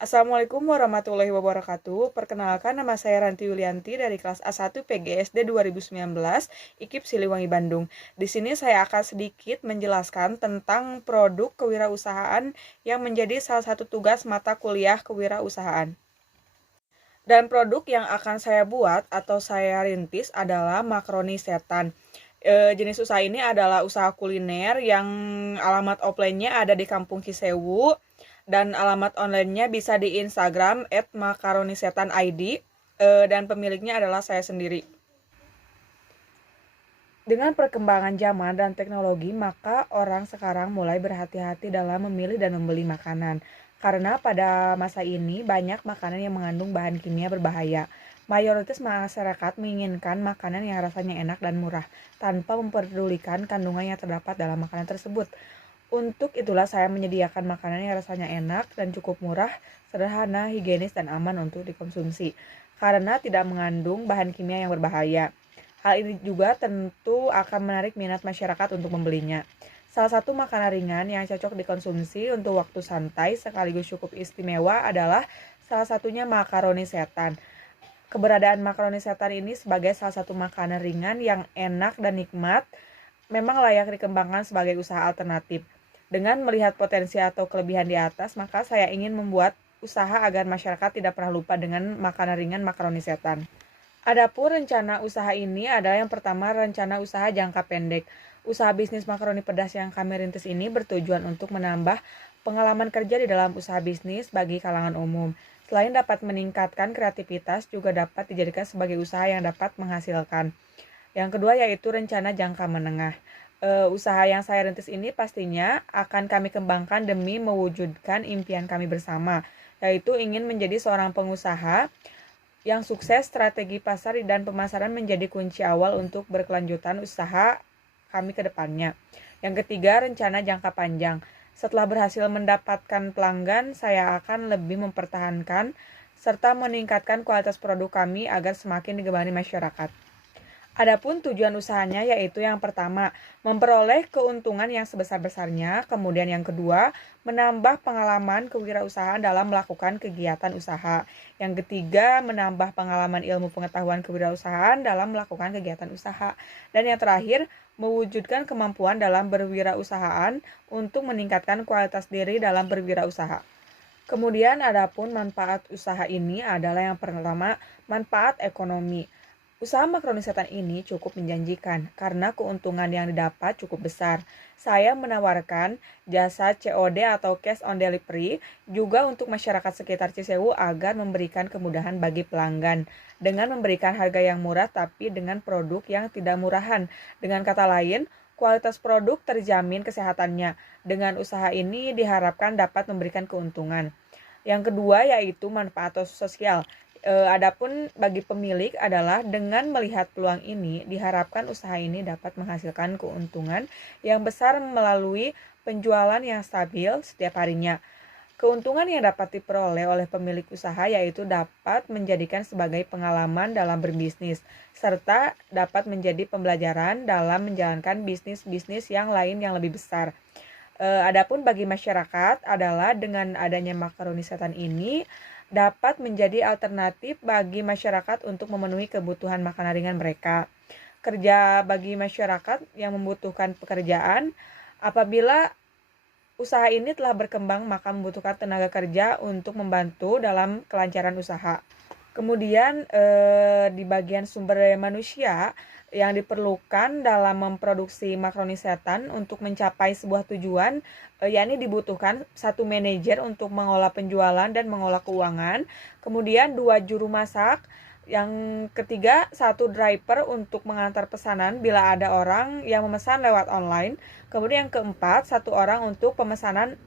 Assalamualaikum warahmatullahi wabarakatuh. Perkenalkan, nama saya Ranti Yulianti dari kelas A1 PGSD 2019, IKIP Siliwangi, Bandung. Di sini saya akan sedikit menjelaskan tentang produk kewirausahaan yang menjadi salah satu tugas mata kuliah kewirausahaan. Dan produk yang akan saya buat atau saya rintis adalah makaroni setan. Jenis usaha ini adalah usaha kuliner yang alamat offline-nya ada di Kampung Cisewu dan alamat online-nya bisa di Instagram @makaronisetanid, dan pemiliknya adalah saya sendiri. Dengan perkembangan zaman dan teknologi, maka orang sekarang mulai berhati-hati dalam memilih dan membeli makanan. Karena pada masa ini banyak makanan yang mengandung bahan kimia berbahaya. Mayoritas masyarakat menginginkan makanan yang rasanya enak dan murah, tanpa memperdulikan kandungan yang terdapat dalam makanan tersebut. Untuk itulah saya menyediakan makanan yang rasanya enak dan cukup murah, sederhana, higienis, dan aman untuk dikonsumsi. Karena tidak mengandung bahan kimia yang berbahaya. Hal ini juga tentu akan menarik minat masyarakat untuk membelinya. Salah satu makanan ringan yang cocok dikonsumsi untuk waktu santai sekaligus cukup istimewa adalah salah satunya makaroni setan. Keberadaan makaroni setan ini sebagai salah satu makanan ringan yang enak dan nikmat memang layak dikembangkan sebagai usaha alternatif. Dengan melihat potensi atau kelebihan di atas, maka saya ingin membuat usaha agar masyarakat tidak pernah lupa dengan makanan ringan makaroni setan. Adapun rencana usaha ini adalah yang pertama, rencana usaha jangka pendek. Usaha bisnis makaroni pedas yang kami rintis ini bertujuan untuk menambah pengalaman kerja di dalam usaha bisnis bagi kalangan umum. Selain dapat meningkatkan kreativitas, juga dapat dijadikan sebagai usaha yang dapat menghasilkan. Yang kedua yaitu rencana jangka menengah. Usaha yang saya rintis ini pastinya akan kami kembangkan demi mewujudkan impian kami bersama, yaitu ingin menjadi seorang pengusaha yang sukses. Strategi pasar dan pemasaran menjadi kunci awal untuk berkelanjutan usaha kami ke depannya. Yang ketiga, rencana jangka panjang. Setelah berhasil mendapatkan pelanggan, saya akan lebih mempertahankan serta meningkatkan kualitas produk kami agar semakin digemari masyarakat. Adapun tujuan usahanya yaitu yang pertama, memperoleh keuntungan yang sebesar-besarnya, kemudian yang kedua, menambah pengalaman kewirausahaan dalam melakukan kegiatan usaha. Yang ketiga, menambah pengalaman ilmu pengetahuan kewirausahaan dalam melakukan kegiatan usaha. Dan yang terakhir, mewujudkan kemampuan dalam berwirausahaan untuk meningkatkan kualitas diri dalam berwirausaha. Kemudian adapun manfaat usaha ini adalah yang pertama, manfaat ekonomi. Usaha makaroni setan ini cukup menjanjikan karena keuntungan yang didapat cukup besar. Saya menawarkan jasa COD atau cash on delivery juga untuk masyarakat sekitar Cisewu agar memberikan kemudahan bagi pelanggan dengan memberikan harga yang murah tapi dengan produk yang tidak murahan. Dengan kata lain, kualitas produk terjamin kesehatannya. Dengan usaha ini diharapkan dapat memberikan keuntungan. Yang kedua yaitu manfaat sosial. Adapun bagi pemilik adalah dengan melihat peluang ini, diharapkan usaha ini dapat menghasilkan keuntungan yang besar melalui penjualan yang stabil setiap harinya. Keuntungan yang dapat diperoleh oleh pemilik usaha yaitu dapat menjadikan sebagai pengalaman dalam berbisnis, serta dapat menjadi pembelajaran dalam menjalankan bisnis-bisnis yang lain yang lebih besar. Adapun bagi masyarakat adalah dengan adanya makaroni setan ini dapat menjadi alternatif bagi masyarakat untuk memenuhi kebutuhan makanan ringan mereka. Kerja bagi masyarakat yang membutuhkan pekerjaan, apabila usaha ini telah berkembang maka membutuhkan tenaga kerja untuk membantu dalam kelancaran usaha. Kemudian di bagian sumber daya manusia yang diperlukan dalam memproduksi makaroni setan untuk mencapai sebuah tujuan, yakni dibutuhkan satu manajer untuk mengolah penjualan dan mengolah keuangan, kemudian 2 juru masak, yang ketiga 1 driver untuk mengantar pesanan bila ada orang yang memesan lewat online, kemudian yang keempat 1 orang untuk pemesanan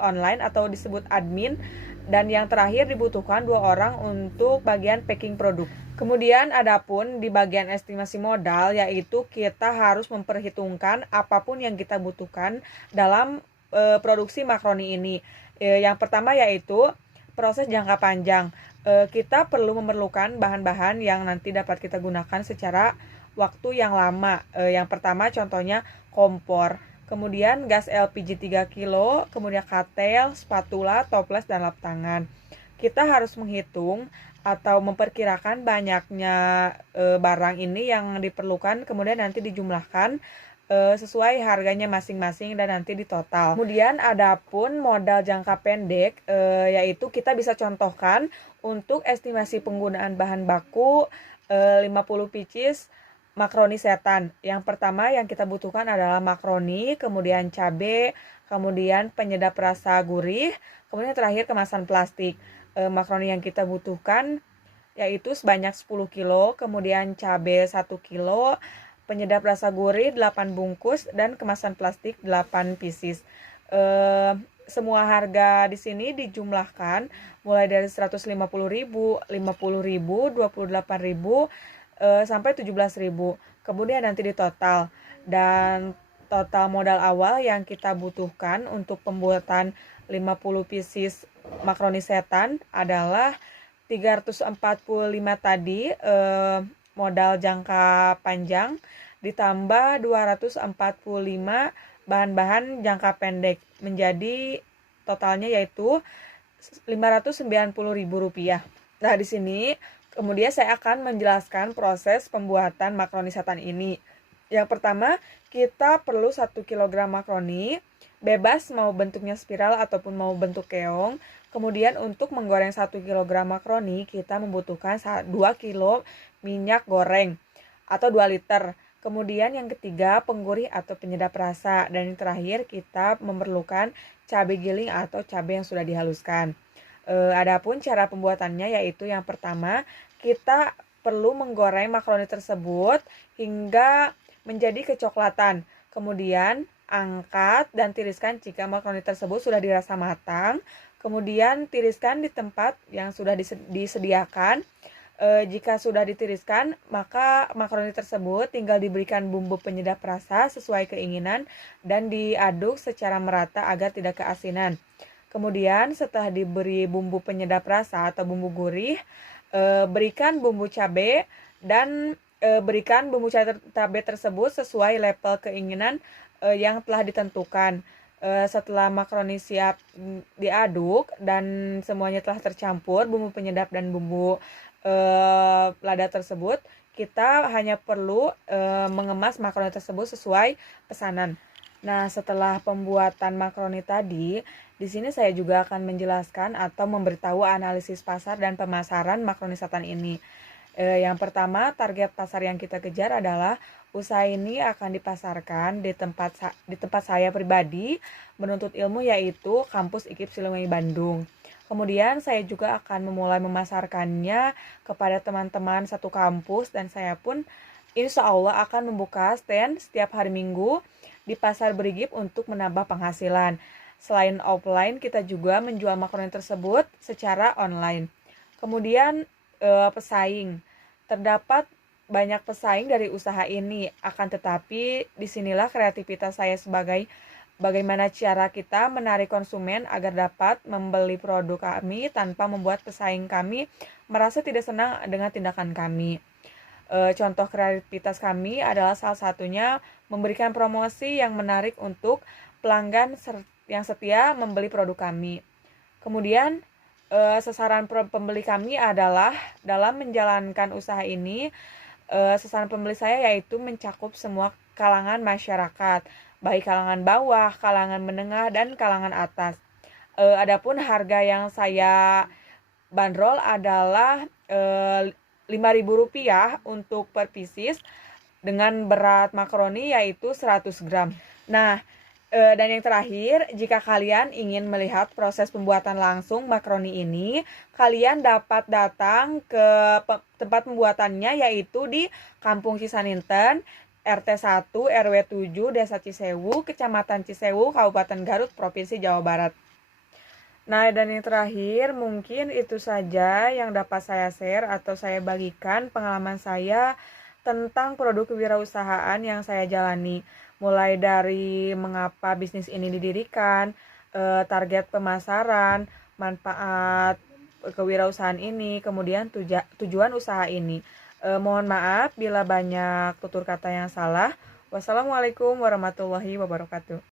online atau disebut admin, dan yang terakhir dibutuhkan 2 orang untuk bagian packing produk. Kemudian adapun di bagian estimasi modal yaitu kita harus memperhitungkan apapun yang kita butuhkan dalam produksi makaroni ini. Yang pertama yaitu proses jangka panjang. Kita perlu memerlukan bahan-bahan yang nanti dapat kita gunakan secara waktu yang lama. Yang pertama contohnya kompor. kemudian gas LPG 3 kilo, kemudian katel, spatula, toples, dan lap tangan. Kita harus menghitung atau memperkirakan banyaknya barang ini yang diperlukan, kemudian nanti dijumlahkan sesuai harganya masing-masing dan nanti ditotal. Kemudian adapun modal jangka pendek yaitu kita bisa contohkan untuk estimasi penggunaan bahan baku 50 pieces makaroni setan. Yang pertama yang kita butuhkan adalah makaroni, kemudian cabai, kemudian penyedap rasa gurih, kemudian terakhir kemasan plastik. Makaroni yang kita butuhkan yaitu sebanyak 10 kilo, kemudian cabai 1 kilo, penyedap rasa gurih 8 bungkus, dan kemasan plastik 8 pieces. Semua harga di sini dijumlahkan mulai dari 150.000, 50.000, 28.000 sampai 17.000. Kemudian nanti ditotal, dan total modal awal yang kita butuhkan untuk pembuatan 50 pieces makaroni setan adalah 345 tadi modal jangka panjang ditambah 245 bahan-bahan jangka pendek, menjadi totalnya yaitu Rp590.000. Nah, di sini kemudian saya akan menjelaskan proses pembuatan makaroni setan ini. Yang pertama, kita perlu 1 kg makaroni, bebas mau bentuknya spiral ataupun mau bentuk keong. Kemudian untuk menggoreng 1 kg makaroni, kita membutuhkan 2 kg minyak goreng atau 2 liter. Kemudian yang ketiga, penggurih atau penyedap rasa. Dan yang terakhir, kita memerlukan cabai giling atau cabai yang sudah dihaluskan. Adapun cara pembuatannya yaitu yang pertama, kita perlu menggoreng makaroni tersebut hingga menjadi kecoklatan. Kemudian angkat dan tiriskan jika makaroni tersebut sudah dirasa matang. Kemudian tiriskan di tempat yang sudah disediakan. Jika sudah ditiriskan, maka makaroni tersebut tinggal diberikan bumbu penyedap rasa sesuai keinginan dan diaduk secara merata agar tidak keasinan. Kemudian setelah diberi bumbu penyedap rasa atau bumbu gurih, berikan bumbu cabai dan berikan bumbu cabai tersebut sesuai level keinginan yang telah ditentukan. Setelah makaroni siap diaduk dan semuanya telah tercampur bumbu penyedap dan bumbu lada tersebut, kita hanya perlu mengemas makaroni tersebut sesuai pesanan. Nah, setelah pembuatan makaroni tadi, di sini saya juga akan menjelaskan atau memberitahu analisis pasar dan pemasaran makaroni setan ini. Yang pertama, target pasar yang kita kejar adalah usaha ini akan dipasarkan di tempat saya pribadi menuntut ilmu, yaitu kampus IKIP Siliwangi Bandung. Kemudian saya juga akan memulai memasarkannya kepada teman-teman satu kampus, dan saya pun insya Allah akan membuka stand setiap hari Minggu di Pasar Brigif untuk menambah penghasilan. Selain offline, kita juga menjual makaroni tersebut secara online. Kemudian pesaing. Terdapat banyak pesaing dari usaha ini, akan tetapi disinilah kreativitas saya sebagai bagaimana cara kita menarik konsumen agar dapat membeli produk kami tanpa membuat pesaing kami merasa tidak senang dengan tindakan kami. Contoh kreativitas kami adalah salah satunya memberikan promosi yang menarik untuk pelanggan yang setia membeli produk kami. Kemudian sasaran pembeli kami adalah dalam menjalankan usaha ini, sasaran pembeli saya yaitu mencakup semua kalangan masyarakat, baik kalangan bawah, kalangan menengah, dan kalangan atas. Adapun harga yang saya bandrol adalah Rp5.000 untuk per pieces dengan berat makaroni yaitu 100 gram. Nah, dan yang terakhir, jika kalian ingin melihat proses pembuatan langsung makaroni ini, kalian dapat datang ke tempat pembuatannya yaitu di Kampung Cisaninten, RT 1 RW 7 Desa Cisewu, Kecamatan Cisewu, Kabupaten Garut, Provinsi Jawa Barat. Nah, dan yang terakhir mungkin itu saja yang dapat saya share atau saya bagikan pengalaman saya tentang produk kewirausahaan yang saya jalani. Mulai dari mengapa bisnis ini didirikan, target pemasaran, manfaat kewirausahaan ini, kemudian tujuan usaha ini. Mohon maaf bila banyak tutur kata yang salah. Wassalamualaikum warahmatullahi wabarakatuh.